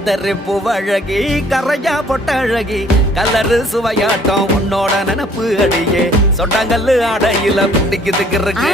கதறி பூவழகி கரையா பொட்டழகி கலரு சுவையாட்டம் உன்னோட நினப்பு அடியே சொட்டாங்கல்லு ஆடையில பிடிக்குதுக்கு இருக்கு